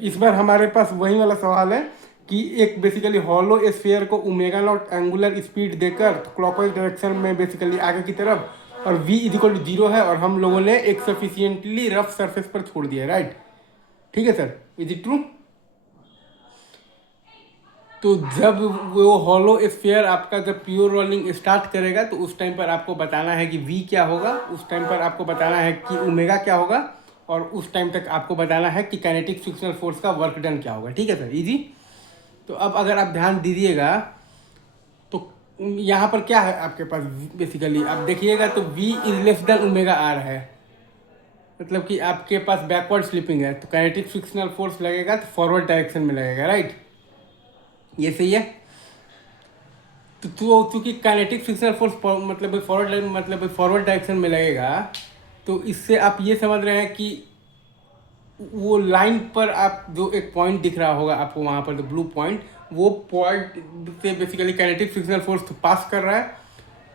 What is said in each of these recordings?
इस बार हमारे पास वही वाला सवाल है कि एक बेसिकली हॉलो स्फीयर को ओमेगा नॉट एंगुलर स्पीड देकर तो क्लॉकवाइज डायरेक्शन में बेसिकली आगे की तरफ, और v इजिकल टू जीरो है, और हम लोगों ने एक सफिशियंटली रफ सरफेस पर छोड़ दिया, राइट। ठीक है सर, इज इट ट्रू? तो जब वो हॉलो स्फीयर आपका जब प्योर रोलिंग स्टार्ट करेगा तो उस टाइम पर आपको बताना है कि v क्या होगा, उस टाइम पर आपको बताना है कि ओमेगा क्या होगा, और उस टाइम तक आपको बताना है कि काइनेटिक फ्रिक्शनल फोर्स का वर्क डन क्या होगा। ठीक है सर, इजी। तो अब अगर आप ध्यान दीजिएगा तो यहाँ पर क्या है आपके पास, बेसिकली आप देखिएगा तो v is less than omega are है, मतलब कि आपके पास बैकवर्ड स्लिपिंग है, तो काइनेटिक फ्रिक्शनल फोर्स लगेगा तो फॉरवर्ड डायरेक्शन में लगेगा, राइट। ये सही है। तो चूंकि kinetic frictional force forward direction में लगेगा, तो इससे आप ये समझ रहे हैं कि वो लाइन पर आप जो एक पॉइंट दिख रहा होगा आपको वहाँ पर, जो ब्लू पॉइंट, वो पॉइंट से बेसिकली काइनेटिक फ्रिक्शनल फोर्स तो पास कर रहा है,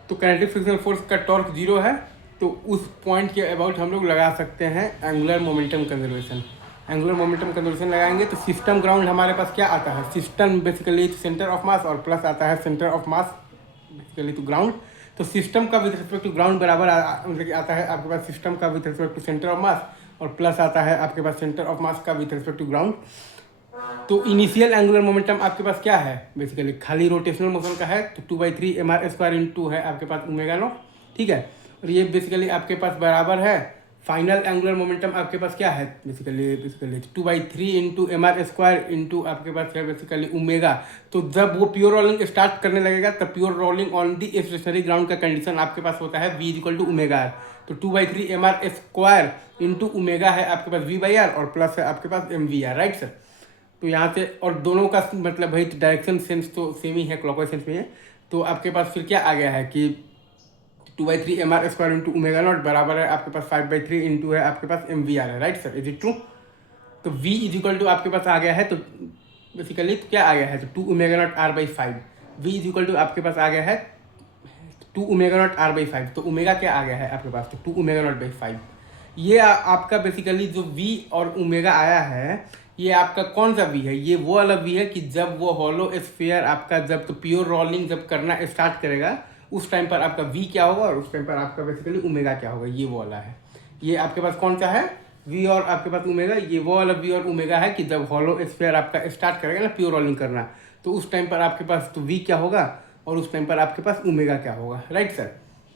तो काइनेटिक फ्रिक्शनल फोर्स का टॉर्क जीरो है, तो उस पॉइंट के अबाउट हम लोग लगा सकते हैं angular momentum conservation. Angular momentum conservation लगाएंगे तो सिस्टम ग्राउंड हमारे पास क्या आता है, system basically centre of mass, और प्लस आता है centre of mass basically to ground. तो सिस्टम का विद रिस्पेक्ट टू ग्राउंड बराबर मतलब आता है आपके पास सिस्टम का with respect to centre of mass, और प्लस आता है आपके पास सेंटर ऑफ मास का विद रिस्पेक्ट टू ग्राउंड। तो इनिशियल एंगुलर मोमेंटम आपके पास क्या है, बेसिकली खाली रोटेशनल मोशन का है, तो 2/3 mr² इंटू है आपके पास ओमेगा नॉट। ठीक है, और ये बेसिकली आपके पास बराबर है फाइनल एंगुलर मोमेंटम आपके पास क्या है, बेसिकली 2/3 इंटू mr² इंटू आपके पास है बेसिकली ओमेगा। तो जब वो प्योर रोलिंग स्टार्ट करने लगेगा तब pure rolling on the stationary ground का कंडीशन आपके पास होता है v equal to omega r. तो 2/3 mr² इंटू ओमेगा है आपके पास v/r, और प्लस है आपके पास mv/r, राइट सर। तो यहाँ से और दोनों का मतलब भाई डायरेक्शन सेंस तो सेम ही है, क्लॉकवाइज सेंस में है। तो आपके पास फिर क्या आ गया है कि 2/3 mr² इंटू ओमेगा नॉट बराबर है आपके पास 5/3 इंटू है आपके पास mv/r है, right sir, is it true? तो v इज इक्वल टू आपके पास आ गया है, तो बेसिकली तो क्या आ गया है, तो 2 omega naught r/5। v is equal to आपके पास आ गया है 2 ओमेगा नॉट r/5। तो ओमेगा क्या आ गया है आपके पास, तो 2 ओमेगा नॉट/5। ये आपका बेसिकली जो v और ओमेगा आया है, ये आपका कौन सा v है, ये वो वाला v है कि जब वो हॉलो स्फीयर आपका जब तो प्योर रोलिंग जब करना स्टार्ट करेगा उस टाइम पर आपका v क्या होगा, और उस टाइम पर आपका बेसिकली ओमेगा क्या होगा, ये वो वाला है। ये आपके पास कौन सा है, v और आपके पास ओमेगा, ये वो वाला v और ओमेगा है कि जब हॉलो स्फीयर आपका स्टार्ट करेगा ना प्योर रोलिंग करना, तो उस टाइम पर आपके पास तो v क्या होगा, और उस टाइम पर आपके पास ओमेगा क्या होगा, राइट सर।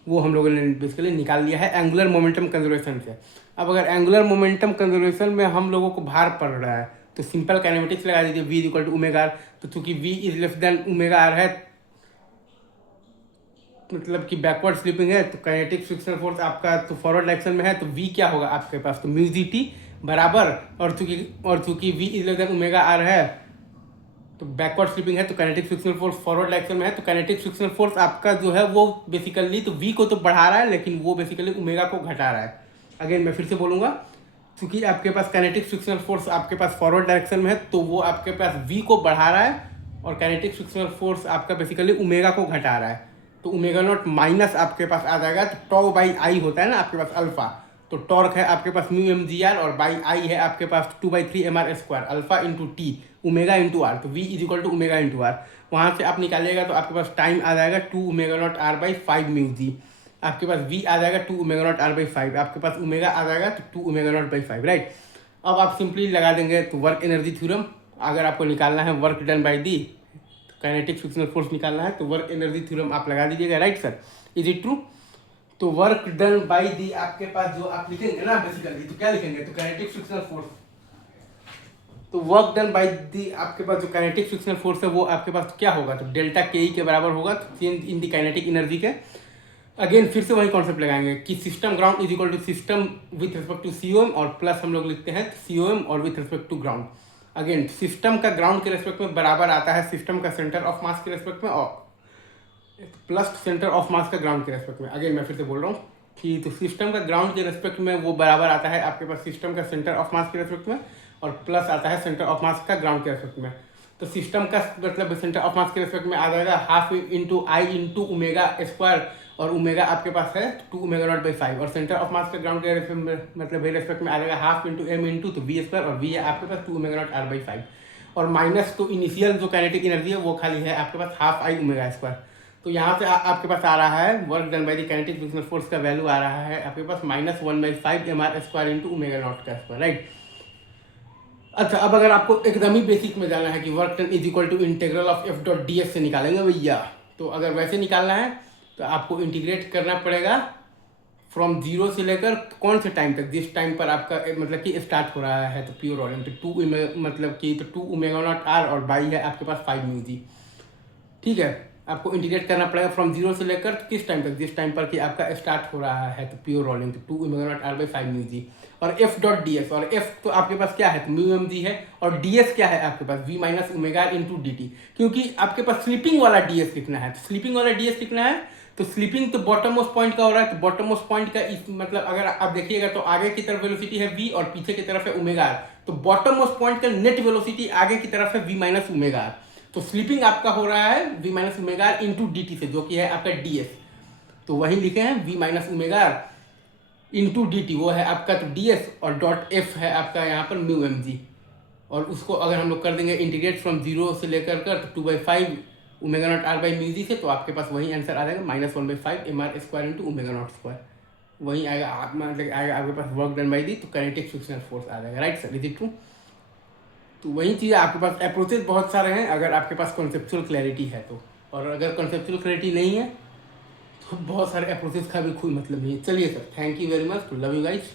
वो हम लोगों ने बेसिकली निकाल लिया है एंगुलर मोमेंटम कंजर्वेशन से। अब अगर एंगुलर मोमेंटम कंजर्वेशन में हम लोगों को भार पड़ रहा है तो सिंपल काइनेमेटिक्स लगा दीजिए, v equal to omega r. तो चूंकि v is less than omega are है, मतलब कि बैकवर्ड स्लिपिंग है, तो काइनेटिक फ्रिक्शनल फोर्स आपका तो फॉरवर्ड डायरेक्शन में है, तो v क्या होगा आपके पास, तो म्यू gt बराबर, और चूंकि v is less than omega are है तो बैकवर्ड स्लिपिंग है, तो kinetic frictional force forward direction में है, तो काइनेटिक फ्रिक्शनल फोर्स आपका जो है वो बेसिकली तो v को तो बढ़ा रहा है लेकिन वो बेसिकली ओमेगा को घटा रहा है। अगेन मैं फिर से बोलूँगा, क्योंकि आपके पास काइनेटिक फ्रिक्शनल फोर्स आपके पास फॉरवर्ड डायरेक्शन में है तो वो आपके पास v को बढ़ा रहा है, और काइनेटिक फ्रिक्शनल फोर्स आपका बेसिकली ओमेगा को घटा रहा है। तो ओमेगा नॉट माइनस आपके पास आ जाएगा, तो टॉ बाई आई होता है ना आपके पास अल्फा, तो टॉर्क है आपके पास म्यू mgr, और बाई आई है आपके पास 2/3 mr², alpha into t omega into r, तो v is equal to omega into r. वहाँ से आप निकालिएगा तो आपके पास टाइम आ जाएगा 2 omega naught r/5 mu G. आपके पास v आ जाएगा 2 ओमेगा नॉट r/5, आपके पास ओमेगा आ जाएगा तो 2 ओमेगा नॉट/5, राइट। अब आप सिंपली लगा देंगे तो वर्क एनर्जी थ्योरम, अगर आपको निकालना है work done by the kinetic frictional force निकालना है तो वर्क एनर्जी थ्योरम आप लगा दीजिएगा, right sir, is it true? तो वर्क डन बाई दी आपके पास जो आप लिखेंगे ना बेसिकली, तो क्या लिखेंगे, तो काइनेटिक फ्रिक्शनल फोर्स, तो वर्क डन बाई दी आपके पास जो काइनेटिक फ्रिक्शनल फोर्स है वो आपके पास क्या होगा, तो डेल्टा के ई के बराबर होगा, तो change in the kinetic energy के। अगेन फिर से वही कॉन्सेप्ट लगाएंगे कि system ground is equal to system with respect to COM, और प्लस हम लोग लिखते हैं सीओएम और with respect to ground. Again system का ग्राउंड के रेस्पेक्ट में बराबर आता है सिस्टम का सेंटर ऑफ मास के रेस्पेक्ट में, और प्लस सेंटर ऑफ मास का ग्राउंड के रेस्पेक्ट में। अगेन मैं फिर से बोल रहा हूँ कि तो सिस्टम का ग्राउंड के रेस्पेक्ट में वो बराबर आता है आपके पास सिस्टम का सेंटर ऑफ मास के रेस्पेक्ट में, और प्लस आता है सेंटर ऑफ मास का ग्राउंड के रेस्पेक्ट में। तो सिस्टम का मतलब सेंटर ऑफ मास के रेस्पेक्ट में आ जाएगा हाफ इंटू आई इंटू ओमेगा स्क्वायर, और ओमेगा आपके पास है 2 ओमेगा नॉट बाई 5 और सेंटर ऑफ मास का ग्राउंड के मतलब वेरी रेस्पेक्ट में आ जाएगा हाफ इंटू एम इंटू तो वी स्क्वायर और वी है आपके पास 2 ओमेगा नॉट आर बाई 5 और माइनस तो इनिशियल जो काइनेटिक एनर्जी है वो खाली है आपके पास हाफ आई ओमेगा स्क्वायर। तो यहाँ से आपके पास आ रहा है work done by the kinetic frictional force का वैल्यू आ रहा है आपके पास -1/5 mr square into omega naught का स्क्वायर, राइट। अच्छा, अब अगर आपको एकदम ही बेसिक में जाना है कि work done is equal to integral of F dot d s से निकालेंगे भैया, तो अगर वैसे निकालना है तो आपको इंटीग्रेट करना पड़ेगा फ्रॉम जीरो से लेकर कौन से टाइम तक, जिस टाइम पर आपका मतलब कि स्टार्ट हो रहा है तो प्योर वॉल्यूम तो 2 मतलब कि तो 2 ओमेगा नॉट आर और बाई है आपके पास 5 म्यू जी, ठीक है। आपको इंटीग्रेट करना पड़ेगा फ्रॉम जीरो से लेकर किस टाइम तक, जिस टाइम पर कि आपका स्टार्ट हो रहा है तो प्योर वॉल्यूम तो 2 omega naught r by 5 mu g और एफ डॉट डी एस, और एफ तो आपके पास क्या है तो म्यू एम जी है और डी एस क्या है आपके पास v minus omega into d t, क्योंकि आपके पास स्लीपिंग वाला डी एस लिखना है। तो स्लीपिंग वाला डी एस लिखना है तो स्लीपिंग तो बॉटम मोस्ट पॉइंट का हो रहा है, तो बॉटम मोस्ट पॉइंट का इस मतलब अगर आप देखिएगा तो आगे की तरफ वेलोसिटी है v और पीछे की तरफ है ओमेगा आर, तो बॉटम मोस्ट पॉइंट का नेट वेलोसिटी आगे की तरफ है v माइनस ओमेगा आर। तो स्लीपिंग आपका हो रहा है v minus omega r into d t से, जो कि है आपका डी एस, तो वही लिखे हैं v minus omega r into d t, वो है आपका तो डी एस और डॉट एफ है आपका यहाँ पर म्यू एम जी, और उसको अगर हम लोग कर देंगे इंटीग्रेट फ्रॉम जीरो से लेकर कर तो 2/5 omega naught r by mu g से, तो आपके पास वही आंसर आ जाएगा -1/5 mr square into omega naught square, वही आएगा आप मतलब आएगा आपके पास वर्क डन बाई दी तो काइनेटिक फ्रिक्शनल फोर्स आ जाएगा, right sir, is it true. तो वही चीज़ आपके पास अप्रोचेज बहुत सारे हैं अगर आपके पास कॉन्सेप्चुअल क्लैरिटी है तो, और अगर कॉन्सेप्चुअल क्लैरिटी नहीं है तो बहुत सारे अप्रोचेज का भी कोई मतलब नहीं है। चलिए sir, thank you very much, love you guys.